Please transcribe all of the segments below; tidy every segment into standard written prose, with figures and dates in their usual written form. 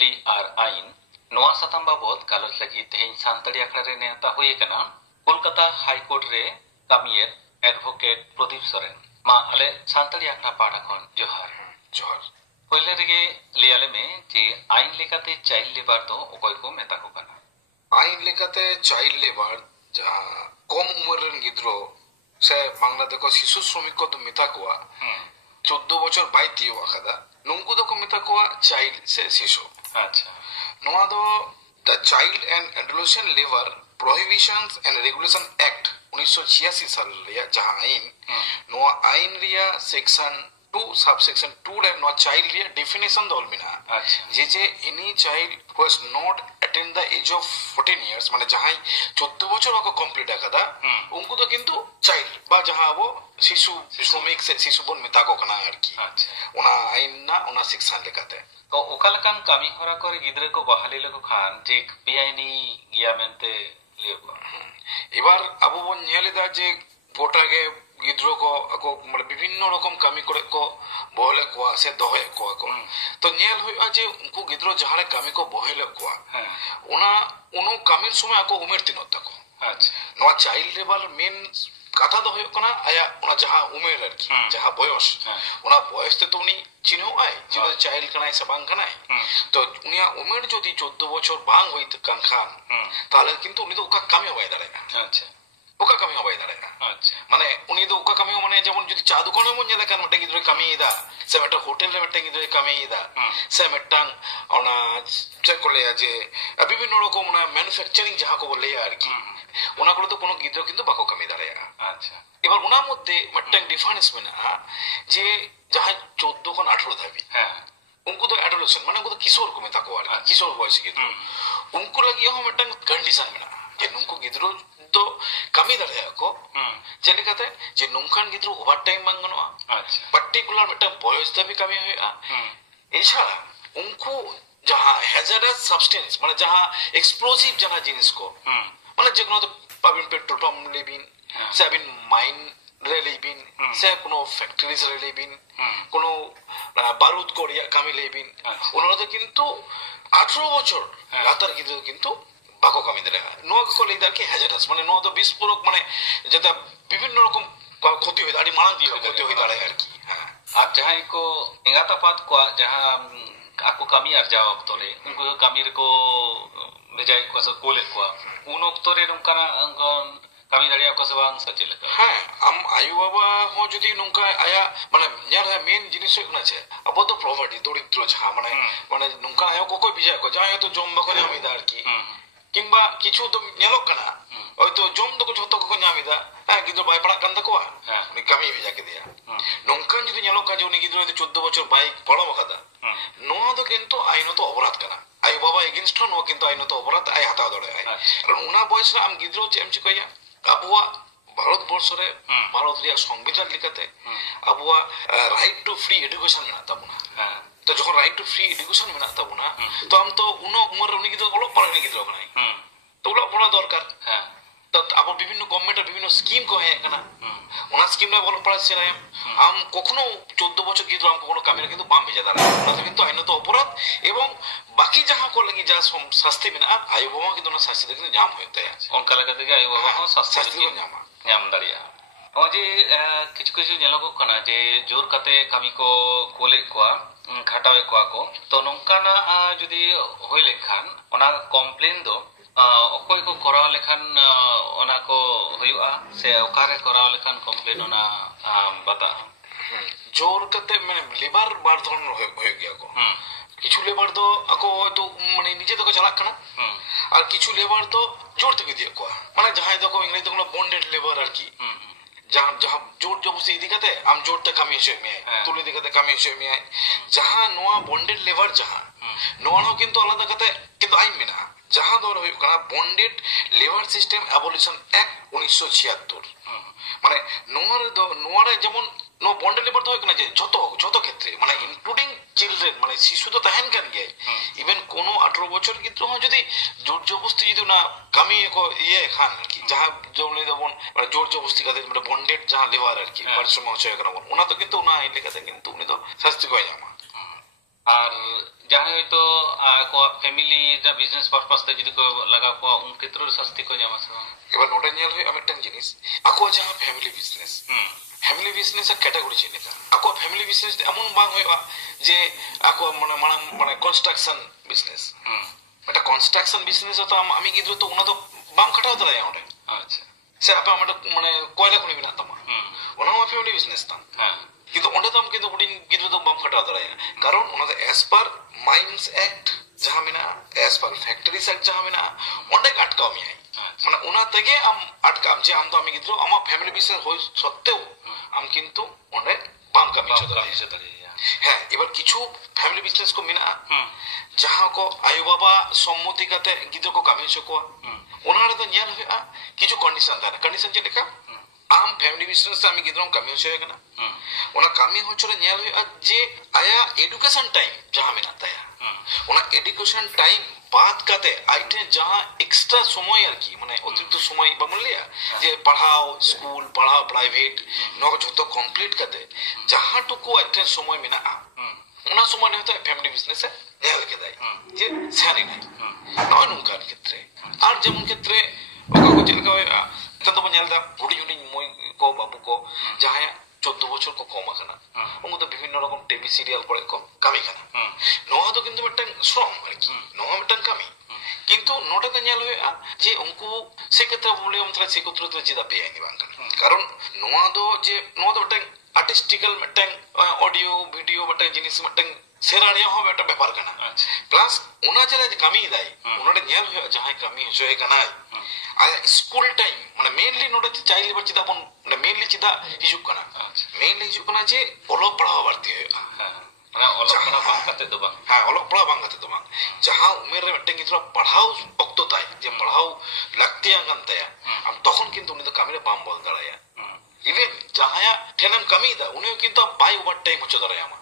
ᱟᱹᱨᱤᱪᱟᱹᱞᱤ ᱟᱨ ᱟᱹᱭᱤᱱ ᱱᱚᱣᱟ ᱥᱟᱛᱟᱢ ᱵᱟᱵᱚᱫ ᱜᱟᱞᱚᱪ ᱞᱟᱹᱜᱤᱫ ᱛᱮᱦᱮᱧ ᱥᱟᱱᱛᱟᱲᱤ ᱟᱠᱷᱲᱟ ᱨᱮ ᱱᱮᱣᱛᱟ ᱦᱩᱭ ᱟᱠᱟᱱᱟ ᱠᱳᱞᱠᱟᱛᱟ ᱦᱟᱭᱠᱳᱨᱴ ᱨᱮ ᱠᱟᱹᱢᱤᱭᱮᱫ ᱮᱰভোᱠᱮᱴ ᱯᱨᱚᱫীপ ᱥᱚᱨᱮᱱ। ᱢᱟ ᱟᱞᱮ ᱥᱟᱱᱛᱟᱲᱤ ᱟᱠᱷᱲᱟ ᱯᱟᱦᱴᱟ ᱠᱷᱚᱱ ᱡᱚᱦᱟᱨ। ᱡᱚᱦᱟᱨ। ᱯᱳᱭᱞᱳ ᱨᱮᱜᱮ ᱞᱟᱹᱭ ᱟᱞᱮ ᱢᱮ ᱡᱮ ᱟᱹᱭᱤᱱ লেখাতে চাইল্ড লেবার ᱫᱚ ᱚᱠᱚᱭ ᱠᱚ ᱢᱮᱛᱟ ᱠᱚ ᱠᱟᱱᱟ? ᱟᱹᱭᱤᱱ ᱞᱮᱠᱟᱛᱮ চাইল্ড লেবার ᱡᱟᱦᱟᱸ ᱠᱚᱢ ᱩᱢᱮᱨ ᱨᱮᱱ ᱜᱤᱫᱽᱨᱟᱹ ᱥᱮ ᱵᱟᱝᱞᱟ ᱛᱮᱠᱚ শিশু শ্রমিক ᱠᱚ ᱢᱮᱛᱟ ᱠᱚᱣᱟ 14 ᱵᱚᱪᱷᱚᱨ ᱵᱟᱭ ᱛᱤᱭᱳᱜ ᱟᱠᱟᱫᱟ ᱱᱩᱝᱠᱩ ᱫᱚᱠᱚ ᱢᱮᱛᱟ ᱠᱚᱣᱟ চাইল্ড ᱥᱮ শিশু। ᱟᱪᱪᱷᱟ। ᱱᱚᱣᱟ ᱫᱚ the child and adolescent labour prohibitions and regulation act 1986 সাল ᱨᱮᱭᱟᱜ ᱡᱟᱦᱟᱸ ᱟᱹᱭᱤᱱ ᱱᱚᱣᱟ ᱟᱹᱭᱤᱱ ᱨᱮᱭᱟᱜ সেকশন 2 সাবসেকশন 2 ᱨᱮ ᱱᱚᱣᱟ চাইল্ড ᱨᱮᱭᱟᱜ ᱰᱮফᱤᱱᱮᱥᱚᱱ ᱫᱚ ᱚᱞ ᱢᱮᱱᱟᱜᱼᱟ। যে any child who has not attend the age of 14 years মানে জাহাই 14 বছর বাকো কমপ্লিট আকাদা উনকু তো কিন্তু চাইল্ড বা জাহাं আবো শিশু শ্রমিক সে শিশু বন মেতা কো কানা আরকি। আচ্ছা। ওনা আইন না ওনা সেকশন লেকাতে তো ওকালকান কামি হরা করে গিদ্রে কো বাহালি লেকো খান যে বেআইনি গিয়া মেনতে লিয়েকো। এবার আবু বন নিয়ালেদা যে গোটাগে গিদ্রো কো আকো মানে বিভিন্ন রকম কামি করে কো বহলে কো সে দহে কো কো তো নিয়াল হইয়া যে উনকু গিদ্রো জাহারে কামি কো বহলে কো ওনা উনো কামির সময় আকো উমের তিনত তাকো। আচ্ছা। নোয়া চাইল্ড লেবার মেন কথা দো হইও কনা আয়া ওনা জাহাं উমের আরকি জাহাं বয়স ওনা বয়স তে তো উনি চিনো আই যে চাইল্ড কানাই সে বাং কানাই তো উনিয়া উমের যদি 14 বছর বাং হইতে কান খান তাহলে কিন্তু উনি তো ওকা কামি হবাই দাঁড়ায়। আচ্ছা। ওকা কামি হবাই দাঁড়ায়। আচ্ছা। মানে উনি তো ওকা কামি মানে যেমন যদি চা দোকানে মন নেলা কান মটে গিদ্রে কামি ইদা সে মটে হোটেল রে মটে গিদ্রে কামি ইদা সে মটাং ওনা চেক করলে যে বিভিন্ন রকম না ম্যানুফ্যাকচারিং যাহা কো বলে আর কি ওনা করে তো কোনো গিদ্রে কিন্তু বাকো কামি দাঁড়ায়। আচ্ছা। এবার ওনার মধ্যে মটাং ডিফারেন্স মেনা যে যাহা 14 কোন 18 ধাবি হ্যাঁ उनको तो एडोलेसेंट माने उनको तो किशोर को मेता को किशोर बॉयस गिद्रो उनको लगी हो मटन कंडीशन में ना जे नुनको गिद्रो तो कमी दरे को जेले कहते जे नुनखान गिद्रो ओवर टाइम मांगनो अच्छा पर्टिकुलर मटन बॉयस तभी कमी होया एछाड़ा उनको जहां हैजार्डस सब्सटेंस माने जहां एक्सप्लोसिव जहां जिनिस को माने जेकोनो तो पाबिन पेट्रोल पंप लेबिन से अबिन माइन রে লেবিন সে কোনো ফ্যাক্টরিজ রে লেবিন কোনো বারুদ করিয়া কামি লেবিন ওনারা তো কিন্তু 18 বছর রাতার কিন্তু বাকো কামি দেয় নোয়া কো লেদার কি হ্যাজার্ডাস মানে নোয়া তো বিস্ফোরক মানে যেটা বিভিন্ন রকম ক্ষতি হই দাঁড়ি মানা দিয়ে ক্ষতি হই দাঁড়ায় আর কি। হ্যাঁ আর যাহাই কো এঙ্গাতাপাত কো যাহা আকো কামি আর যাও অক্তরে উনকো কামি রে কো বেজাই কো সো কোলে কো উন অক্তরে নংকানা kami dari ako sa bang sa chile হ্যাঁ আম আয়ু বাবা হো যদি নৌকা আয়া মানে যারা মেন জিনিস হইনা আছে আবো তো প্রপার্টি দরিদ্র ঝা মানে মানে নৌকা আয়া কো কই বিজয় কো যায় তো জম্বা করে আমি দা আর কি কিংবা কিছু তো নেলক কানা হয়তো জম তো ঝত কো নামিদা হ্যাঁ কিন্তু বাই পড়া কান তাকো উনি কামি ভিজাকে দিয়া নৌকান যদি নেলক কা যে উনি গিদ্র 14 বছর বাই পড়া বকাদা নোয়া তো কিন্তু আইনত অপরাধ কানা আয়ু বাবা এগেইনস্ট নো কিন্তু আইনত অপরাধ আই হাতা দড়ে কারণ উনা বয়স আম গিদ্র চেমচি কইয়া আবুয়া ভারতবর্ষরে ভারত রিয়া সংবিধান লিখাতে আবুয়া রাইট টু ফ্রি এডুকেশন মেনা তাবুনা তো যখন রাইট টু ফ্রি এডুকেশন মেনা তাবুনা তো আম তো উনো উমর উনি গিদ্র অলো পড়া নি গিদ্র কানাই তো ওলা পড়া দরকার হ্যাঁ তো আবো বিভিন্ন গভর্নমেন্টের বিভিন্ন স্কিম কো হ্যাঁ কানা ওনা স্কিম না বল পড়া ছিলাম আম কখনো 14 বছর গিদ্র আম কখনো কামিনা কিন্তু বাম ভেজা দাঁড়া ওনা তো কিন্তু আইনত অপরাধ এবং বাকি যাহা কো লাগি যা শাস্তি মেনা আয়ু বাবা কিন্তু না শাস্তি কিন্তু জাম হইতে অনকা লাগাতে আয়ু বাবা হো শাস্তি জামা ᱧᱟᱢ ᱫᱟᱲᱮᱭᱟᱜᱼᱟ। ᱱᱚᱜᱼᱚᱭ ᱡᱮ ᱠᱤᱪᱷᱩ ᱠᱤᱪᱷᱩ ᱧᱮᱞᱚᱜᱚᱜ ᱠᱟᱱᱟ ᱡᱮ ᱡᱳᱨ ᱠᱟᱛᱮ ᱠᱟᱹᱢᱤ ᱠᱚ ᱠᱳᱞᱮᱫ ᱠᱚᱣᱟ ᱠᱷᱟᱴᱟᱣᱮᱫ ᱠᱚᱣᱟ ᱠᱚ ᱛᱚ ᱱᱚᱝᱠᱟᱱᱟᱜ ᱡᱩᱫᱤ ᱦᱩᱭ ᱞᱮᱱᱠᱷᱟᱱ ᱚᱱᱟ ᱠᱚᱢᱯᱞᱮᱱ ᱫᱚ ᱚᱠᱚᱭ ᱠᱚ ᱠᱚᱨᱟᱣ ᱞᱮᱠᱷᱟᱱ ᱚᱱᱟ ᱠᱚ ᱦᱩᱭᱩᱜᱼᱟ ᱥᱮ ᱚᱠᱟᱨᱮ ᱠᱚᱨᱟᱣ ᱞᱮᱠᱷᱟᱱ ᱠᱚᱢᱯᱞᱮᱱ ᱚᱱᱟ ᱵᱟᱛᱟᱜᱼᱟ? জোর কাতে মানে লেবার বার ধরনের হয়ে গিয়া কো কিছু লেবার তো আকো হয়তো মানে নিজে তো চালাক কানা আর কিছু লেবার তো জোর থেকে দিয়ে কোয়া মানে যাহাই দেখো ইংরেজি কোনো বন্ডেড লেবার আর কি जहां जहां जोर जबरदस्ती दिखाते हम जोर तक कमी हिस्से में है तुले दिखाते कमी हिस्से में है जहां नोआ बॉन्डेड लेबर जहां नोआ नो किंतु আলাদা কাতে কিন্তু আইন মেনা जहां দর হই কানা bonded labour system abolition act 1976 মানে নোয়ারে যেমন নো বন্ডেড লেবার তো হয় না যে যত ক্ষেত্রে মানে ইনক্লুডিং চিলড্রেন মানে শিশু তো তাহেন কান গে ইভেন কোনো 18 বছর কিন্তু যদি জোর জবরদস্তি যদি না কামি কো ইয়ে খান আর কি যাহা জমলে যেমন মানে জোর জবরদস্তি কাতে মানে বন্ডেড যাহা লেবার আর কি পরিশ্রম হচ্ছে কেন ওনা তো কিন্তু না আইন লেখাতে কিন্তু উনি তো শাস্তি কই জামা। আর jahan hoyto akowag family ra business purpose te jodi ko laga ko un ketro শাস্তি ko nyama sa এবার নোটে নিয়ে হই আমি একটা জিনিস আকো যাহা ফ্যামিলি বিজনেস ফ্যামিলি বিজনেস এর ক্যাটাগরি চিনিতা আকো ফ্যামিলি বিজনেস এমন বাং হইবা যে আকো মানে মানে কনস্ট্রাকশন বিজনেস এটা কনস্ট্রাকশন বিজনেস তো আমি গিদ্রো তো উনা তো বাং খাটাও দাঁড়ায় ওটা আচ্ছা সে আপা আমরা মানে কয়লা খনি বিনা তামা ওনা আমার ফ্যামিলি বিজনেস তাম হ্যাঁ কিন্তু ওটা তো আমি কিন্তু উডিন গিদ্রো তো বাং খাটাও দাঁড়ায় কারণ ওনা তো অ্যাজ পার মাইন্স অ্যাক্ট যাহা মিনা অ্যাজ পার ফ্যাক্টরিজ অ্যাক্ট যাহা মিনা অনেক আটকাও মি মানে ওনা থেকে আটকাম যে আম তো আমি কিন্তু আমার ফ্যামিলি বিজনেস হই সত্ত্বেও আমি কিন্তু অনেক পাম কামি হ্যাঁ এবার কিছু ফ্যামিলি বিজনেস কো মিনা যাহা কো আয়ো বাবা সম্মতি কাতে গিদ্র কো কামি চকো ওনারে তো নিয়াল হইয়া কিছু কন্ডিশন দানা কন্ডিশন যে লেখা আম ফ্যামিলি বিজনেস আমি গিদ্র কামি হইছে কেনা ওনা কামি হইছরে নিয়াল হইয়া যে আয়া এডুকেশন টাইম যাহা মিনা তায়া ওনা এডুকেশন টাইম বাদ কাতে আইটে যাহা এক্সট্রা সময় আর কি মানে অতিরিক্ত সময় বা বললিয়া যে পড়াও স্কুল পড়াও প্রাইভেট নক যত কমপ্লিট কাতে যাহাটুকু আইটে সময় মিনা ওনা সময় হয়তো ফ্যামিলি বিজনেসে নেয়াল কে দেয় যে সারি নাই নয় নঙ্কার ক্ষেত্রে আর যেমন ক্ষেত্রে ওকা কো চিলকা হয় তা তো নেয়াল দা হুডি হুডি মই কো বাবু কো যাহা 14 বছর কো কম আকানা উঙ্গো তো বিভিন্ন রকম টিভি সিরিয়াল করে কো কামি কানা নোয়া তো কিন্তু একটা শ্রম আর কি নোয়া একটা কামি কিন্তু নোটাতে নেয়াল হয় যে উঙ্কু সে ক্ষেত্রে বলে আমরা সে ক্ষেত্রে তো চিদা পেয়ে আইনি বাং কারণ নোয়া তো যে নোয়া তো একটা আর্টিস্টিক্যাল একটা অডিও ভিডিও একটা জিনিস একটা সেরানিয়া হবে একটা ব্যাপার কানা প্লাস ওনা যারা কামি দেয় ওনাটা নেয়াল হয় যাহাই কামি হয়ে কানাই আর স্কুল টাইম মানে মেইনলি নোটাতে চাইলে বা চিদা বন মানে মেইনলি চিদা হিজুক কানা মেইনলি হিজুক কানা যে অলোক পড়াওয়া বাড়তি হয় মানে অলপ পড়া বাং কাতে তো বাং হ্যাঁ অলপ পড়া বাং কাতে তো বাং যাহা উমের রে একটা গিদ্রা পড়াও অক্ত তাই যে পড়াও লাগতিয়া গান তায়া আর তখন কিন্তু উনি তো কামিরে বাম বল দাঁড়ায়া ইভেন যাহায়া ঠেনাম কামি দা উনিও কিন্তু বাই ওভার টাইম হচ্ছে দাঁড়ায় আমা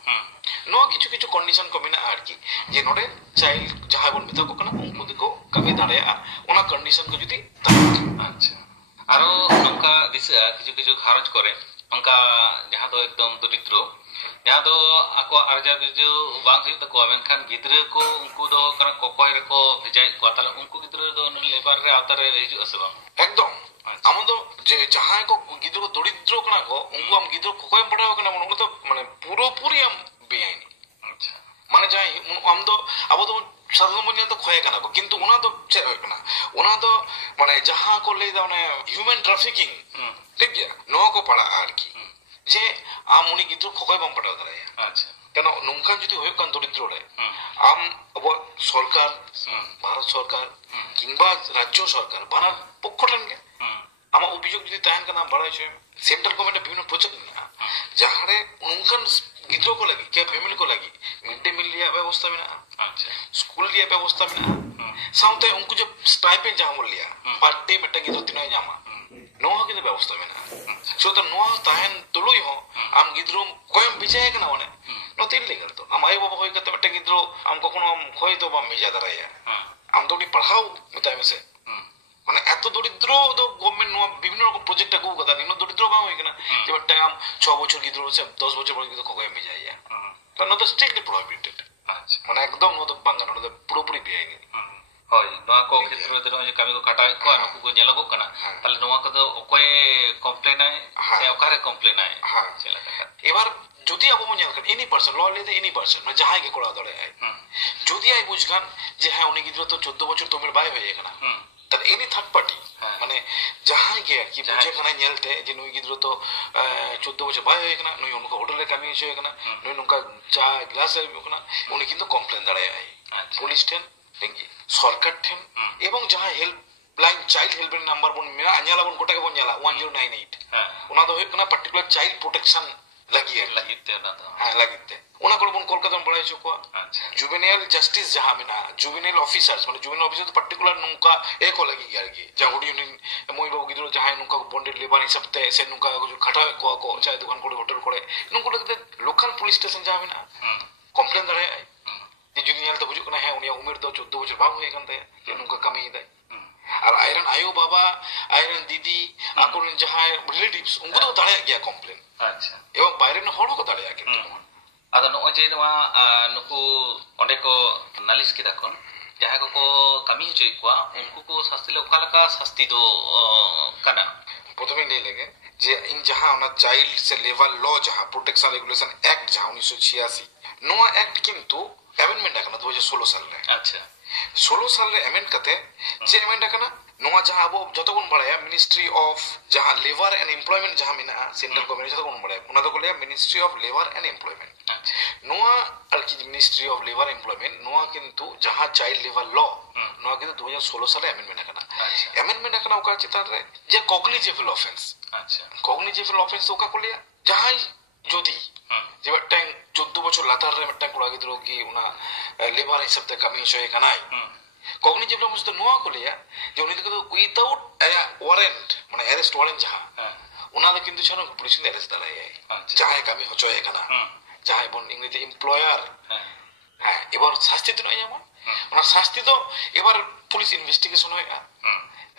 নো কিছু কিছু কন্ডিশন কমি না আর কি যে নোডে চাইল্ড যাহা বন মিতা কো কানা উनको दिको কামি দাঁড়ায়া ওনা কন্ডিশন কো যদি আচ্ছা আরো নঙ্কা দিশা কিছু কিছু খারজ করে নঙ্কা যাহা তো একদম দরিদ্র যাহা তো আকো আরজা বিজু বাং হইতা কো মেনখান গিদ্রে কো উनको দো কানা ককয় রে কো ভিজাই কো তালে উनको গিদ্রে দো লেবার রে আতারে হিজু আছে বাং একদম আমাদের যে যাহাই কো গিদ্র কো দরিদ্র কানা কো উनको আম গিদ্র ককয় পড়াও কানা মনে তো মানে পুরোপুরি আম বেআইনি আচ্ছা মানে যাই আম তো আবো তো সাধারণ বনিয়া তো খয়ে কানা কো কিন্তু ওনা তো চে হয় কানা ওনা তো মানে যাহা কো লে দা মানে হিউম্যান ট্রাফিকিং ঠিক গিয়া নো কো পড়া আর কি যে আম উনি গিদ্র ককয় বাম পড়াও দাঁড়ায় আচ্ছা কেন নঙ্কা যদি হয়ে কান দরিদ্র রে আম আবো সরকার ভারত সরকার কিংবা রাজ্য সরকার বানার পক্ষটান গে আমার অভিযোগ যদি তাহেন কানা বাড়াইছে সেন্ট্রাল গভর্নমেন্ট বিভিন্ন প্রজেক্ট নিয়া যাহারে নঙ্কান গিদ্র को लगी क्या फैमिली को लगी मिड डे मील लिया व्यवस्था में ना अच्छा स्कूल लिया व्यवस्था में ना साउंड उनको जो स्टाइपेंड जहाँ बोल लिया पर डे में टंगी तो तीनों जामा नोहा की व्यवस्था में ना सो तो नोहा ताहन तुलुई हो आम गिद्रो कोयम बिजाय के ना होने नो तीन लेकर तो हम आए बाबा कोई कहते बट्टे गिद्रो हम कखनो हम खोई तो बम बिजा दरा है हम तो नहीं पढ़ाओ मिताई में से মানে এত দরিদ্র তো গভর্নমেন্ট নোয়া বিভিন্ন রকম প্রজেক্ট আগু কথা নিন দরিদ্র বাং হই কিনা যে টাইম 6 বছর গিদ্র হচ্ছে 10 বছর পরে কিন্তু ককয় মে যায় তো নো তো স্ট্রিক্টলি প্রহিবিটেড আচ্ছা মানে একদম নো তো বাঙ্গা নো তো পুরোপুরি বিয়ে গেল হয় নোয়া কো ক্ষেত্র তে যে কামি কো কাটা কো আনো কো নেলাগো কানা তাহলে নোয়া কো তো অকয় কমপ্লেন আয় সে অকারে কমপ্লেন আয় চেলা কাটা এবার যদি আবো মনে করেন এনি পারসন ল লেতে এনি পারসন মানে যাহাই কে কোড়া ধরে আয় যদি আই বুঝগান যে হ্যাঁ উনি গিদ্র তো 14 বছর তোমের বাই হয়ে গেনা তাহলে এনি থার্ড পার্টি মানে যাহাই কে কি বুঝে কানা নেলতে যে নুই গিদ্র তো 14 বছর বাই হয়ে গেনা নুই উনকা হোটেলে কামি হয়ে গেনা নুই নুনকা চা গ্লাস আই গেনা উনি কিন্তু কমপ্লেন দাঁড়ায় আয় পুলিশ ঠেন দেখি সরকার ঠেন এবং যাহা help line child helpline number বন মেরা আনিয়ালা বন গোটাকে বন জালা 1098 ওনা তো হয় না পার্টিকুলার চাইল্ড প্রোটেকশন লাগিয়ে লাগিতে না তো হ্যাঁ লাগিতে ওনা করে বন কলকাতা বড়াই চকো জুভেনাইল জাস্টিস যাহা মিনা জুভেনাইল অফিসার্স মানে জুভেনাইল অফিসার তো পার্টিকুলার নুকা একো লাগি আর কি যা হুডি ইউনিয়ন মই বাবু গিদ্র যাহা নুকা বন্ডেড লেবার হিসাবতে সে নুকা খাটা কো কো চাই দোকান করে হোটেল করে নুকা লাগতে লোকাল পুলিশ স্টেশন যাহা মিনা কমপ্লেন দাঁড়ায় যে যদি নেলতে বুঝুক না হ্যাঁ উনি উমের তো 14 বছর ভাগ হয়ে কানতে যে নুকা কামি দেয় আর আয়রন আয়ো বাবা আয়রন দিদি আকরেন যাহা রিলেটিভস উनको তো দাঁড়ায় গিয়া কমপ্লেন আচ্ছা এবং বাইরে হড়ও তো দাঁড়ায় কিন্তু ᱟᱫᱚ ᱱᱚᱜᱼᱚᱭ ᱡᱮ ᱱᱚᱣᱟ ᱱᱩᱠᱩ ᱚᱸᱰᱮ ᱠᱚ ᱱᱟলিᱥ ᱠᱮᱫᱟ ᱠᱚ ᱡᱟᱦᱟᱸᱭ ᱠᱚᱠᱚ ᱠᱟᱹᱢᱤ ᱦᱚᱪᱚᱭᱮᱫ ᱠᱚᱣᱟ ᱩᱱᱠᱩ ᱠᱚ ଶାস্তি ᱞᱮ ᱚᱠᱟ ᱞᱮᱠᱟ ଶାস্তি ᱫᱚ ᱠᱟᱱᱟ? প্রথমে ᱞᱟᱹᱭ ᱞᱮᱜᱮ যে ᱤᱧ ᱡᱟᱦᱟᱸ ᱚᱱᱟ চাইল্ড সে লেবার ল ᱡᱟᱦᱟᱸ প্রোটেকশন রেগুলেশন অ্যাক্ট ᱡᱟᱦᱟᱸ 1986 ᱱᱚᱣᱟ অ্যাক্ট কিন্তু অ্যামেন্ডমেন্ট ᱟᱠᱟᱱᱟ 2016 সালে। ᱟᱪᱪᱷᱟ 16 সাল রে অ্যামেন্ড কাতে যে অ্যামেন্ড ᱟᱠᱟᱱᱟ ᱱᱚᱣᱟ ᱡᱟᱦᱟᱸ ᱟᱵᱚ ᱡᱚᱛᱚ ᱵᱚᱱ ᱵᱟᱲᱟᱭᱟ মিনিস্ট্রি অফ ᱡᱟᱦᱟᱸ লেবার এন্ড এমপ্লয়মেন্ট ᱡᱟᱦᱟᱸ ᱢᱮᱱᱟᱜᱼᱟ সেন্ট্রাল গভর্নমেন্ট ᱡᱚᱛᱚ ᱵᱚᱱ ᱵᱟᱲᱟᱭᱟ ᱚᱱᱟ ᱫᱚᱠᱚ ᱞᱟᱹᱭᱟ ministry of labour and employment. ᱱᱚᱣᱟ ᱟᱨᱠᱤ মিনিস্ট্রি অফ লেবার এমপ্লয়মেন্ট ᱱᱚᱣᱟ কিন্তু ᱡᱟᱦᱟᱸ চাইল্ড লেবার ল ᱱᱚᱣᱟ কিন্তু 2016 সালে অ্যামেন্ডমেন্ট ᱟᱠᱟᱱᱟ। অ্যামেন্ডমেন্ট ᱟᱠᱟᱱᱟ ᱚᱠᱟ ᱪᱮᱛᱟᱱ ᱨᱮ যে কগনিজেবল অফেন্স। আচ্ছা কগনিজেবল অফেন্স ᱚᱠᱟ ᱠᱚ ᱞᱟᱹᱭᱟ ᱡᱟᱦᱟᱸᱭ ᱡᱩᱫᱤ যে ᱢᱤᱫᱴᱟᱝ 14 বছর লাতার ᱨᱮ ᱢᱤᱫᱴᱟᱝ ᱠᱚᱲᱟ ᱜᱤᱫᱽᱨᱟᱹ ᱠᱤ ᱚᱱᱟ লেবার হিসাব ᱛᱮ ᱠᱟᱹᱢᱤ ᱦᱚᱪᱚᱭᱮ ᱠᱟᱱᱟᱭ কগনিজেবল অফেন্স ᱫᱚ ᱱᱚᱣᱟ ᱠᱚ ᱞᱟᱹᱭᱟ যে উনি কিন্তু উইদাউট ওয়ারেন্ট মানে অ্যারেস্ট ওয়ারেন্ট ᱡᱟᱦᱟᱸ ᱚᱱᱟ ᱫᱚ কিন্তু ᱪᱷᱟᱱᱟ পুলিশ ᱫᱚ ᱮᱨᱮᱥᱴ ᱫᱟᱲᱮᱭᱟᱭ ᱡᱟᱦᱟᱸᱭ ᱠᱟᱹᱢᱤ ᱦᱚᱪᱚᱭᱮ ᱠᱟᱱᱟ ᱡᱟᱦᱟᱸᱭ ᱵᱚᱱ ইংরেজিতে এমপ্লয়ার। হ্যাঁ এবার শাস্তি ᱛᱤᱱᱟᱹᱜ ᱧᱟᱢᱟ ᱚᱱᱟ শাস্তি ᱫᱚ এবার পুলিশ ইনভেস্টিগেশন ᱦᱩᱭᱩᱜᱼᱟ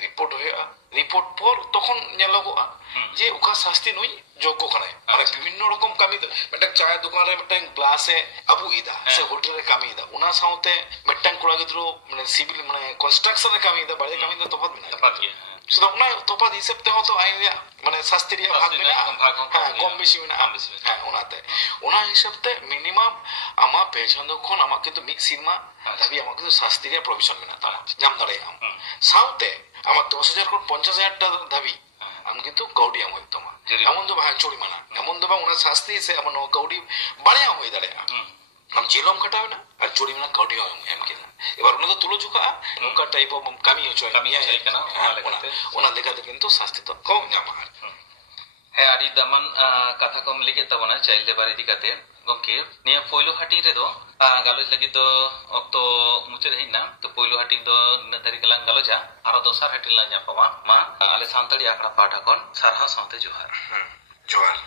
রিপোর্ট ᱦᱩᱭᱩᱜᱼᱟ রিপোর্ট পর তখন ᱧᱮᱞᱚᱜᱚᱜᱼᱟ যে ᱚᱠᱟ শাস্তি নুই যোগ্য ᱠᱟᱱᱟᱭ মানে বিভিন্ন রকম ᱠᱟᱹᱢᱤ ᱫᱚ ᱢᱤᱫᱴᱟᱝ ᱪᱟ ᱫᱚᱠᱟᱱ ᱨᱮ ᱢᱤᱫᱴᱟᱝ ᱜᱞᱟᱥᱮ ᱟᱵᱩᱜ ᱮᱫᱟ ᱥᱮ ᱦᱳᱴᱮᱞ ᱨᱮ ᱠᱟᱹᱢᱤᱭᱮᱫᱟ ᱚᱱᱟ ᱥᱟᱶᱛᱮ ᱢᱤᱫᱴᱟᱝ ᱠᱚᱲᱟ ᱜᱤᱫᱽᱨᱟᱹ মানে সিভিল মানে কনস্ট্রাকশন ᱨᱮ ᱠᱟᱹᱢᱤᱭᱮᱫᱟ ᱵᱟᱲᱟᱭ ᱠᱟᱹᱢᱤ ᱫᱚ ᱛᱚফᱟᱛ ᱢᱮᱱᱟᱜᱼᱟ শুধু ᱚᱱᱟ ᱛᱚফᱟᱛ ᱦᱤᱥᱟᱹᱵ ᱛᱮᱦᱚᱸ ᱛᱚ ᱟইᱱ ᱨᱮᱭᱟᱜ ᱢᱟᱱᱮ শাস্তি ᱨᱮᱭᱟᱜ ᱵᱷᱟᱜ ᱢᱮᱱᱟᱜᱼᱟ হ্যাঁ কম বেশি ᱢᱮᱱᱟᱜᱼᱟ হ্যাঁ ᱚᱱᱟতে ᱚᱱᱟ হিসাব তে মিনিমাম ᱟᱢᱟᱜ ᱯᱮ ᱪᱟᱸᱫᱳ ᱠᱷᱚᱱ ᱟᱢᱟᱜ কিন্তু ᱢᱤᱫ ᱥᱮᱨᱢᱟ ᱫᱷᱟᱹᱵᱤᱡ ᱟᱢᱟᱜ কিন্তু শাস্তি ᱨᱮᱭᱟᱜ ᱯᱨᱚᱵᱷᱤᱥᱚᱱ ᱢᱮᱱᱟᱜ ᱛᱟᱢᱟ ᱧᱟᱢ ᱫᱟᱲᱮᱭᱟᱜ ᱟᱢ ᱥᱟᱶᱛᱮ ᱟᱢᱟᱜ 10,000 ᱠᱷᱚᱱ 50,000 টাকা ᱫᱷᱟᱹᱵᱤᱡ ᱟᱢ কিন্তু ᱠᱟᱹᱣᱰᱤ ᱮᱢ ᱦᱩᱭᱩᱜ ᱛᱟᱢᱟ এমন ᱫᱚ ᱵᱟᱝ ᱡᱩᱨᱤᱢᱟᱱᱟ এমন ᱫᱚ ᱵᱟᱝ ᱚᱱᱟ শাস্তি ᱥᱮ ᱟᱢ ᱱᱚᱣᱟ ᱠᱟᱹᱣᱰᱤ ᱵᱟᱲᱟᱭ ᱦᱩᱭ ᱫᱟᱲᱮᱭᱟᱜᱼᱟ ᱟᱢ ᱡᱮᱞᱚᱢ ᱠᱷᱟᱴᱟᱣᱮᱱᱟ ᱟᱨ ᱡᱩᱨᱤᱢᱟᱱᱟ ᱠᱟᱹᱣᱰᱤ ᱦᱚᱸ ᱮᱢ ᱠᱮᱫᱟ ᱮবার ᱚᱱᱟ ᱫᱚ ᱛᱩᱞᱟᱹ ᱡᱚᱠᱷᱟᱜᱼᱟ ᱱᱚᱝᱠᱟ ᱴᱟইᱯ ᱚফ ᱠᱟᱹᱢᱤ ᱦᱚᱪᱚᱭ ᱠᱟᱱᱟ ᱚᱱᱟ ᱞᱮᱠᱟᱛᱮ কিন্তু শাস্তি ᱫᱚ ᱠᱚ ᱧᱟᱢᱟ। ᱦᱮᱸ ᱟᱹᱰᱤ ᱫᱟᱢᱟᱱ ᱠᱟᱛᱷᱟ ᱠᱚᱢ ᱞᱟᱹᱭ ᱠᱮᱫ ᱛᱟᱵᱚᱱᱟ ᱪᱟইᱞᱰ ᱞᱮᱵᱟᱨ ᱤᱫᱤ ᱠᱟᱛᱮ ᱜᱚᱝᱠᱮ ᱱᱤᱭᱟᱹ ᱯᱳᱭᱞᱳ ᱦᱟᱹᱴᱤᱧ ᱨᱮᱫᱚ ᱜᱟᱞᱚᱪ ᱞᱟᱹᱜᱤᱫ ᱫᱚ ᱚᱠᱛᱚ ᱢᱩᱪᱟᱹᱫ ᱦᱮᱡ ᱮᱱᱟ ᱛᱚ ᱯᱳᱭᱞᱳ ᱦᱟᱹᱴᱤᱧ ᱫᱚ ᱱᱤᱱᱟᱹᱜ ᱫᱷᱟᱹᱨᱤᱡ ᱜᱮᱞᱟᱝ ᱜᱟᱞᱚᱪᱟ ᱟᱨᱚ ᱫᱚᱥᱟᱨ ᱦᱟᱹᱴᱤᱧ ᱞᱟᱝ ᱧᱟᱯᱟᱢᱟ ᱢᱟ ᱟᱞᱮ ᱥᱟᱱᱛᱟᱲᱤ ᱟᱠᱷᱲᱟ ᱯᱟᱦᱴᱟ ᱠᱷᱚᱱ ᱥᱟᱨᱦᱟᱣ ᱥᱟᱶᱛᱮ ᱡᱚᱦᱟᱨ। ᱡᱚᱦᱟᱨ।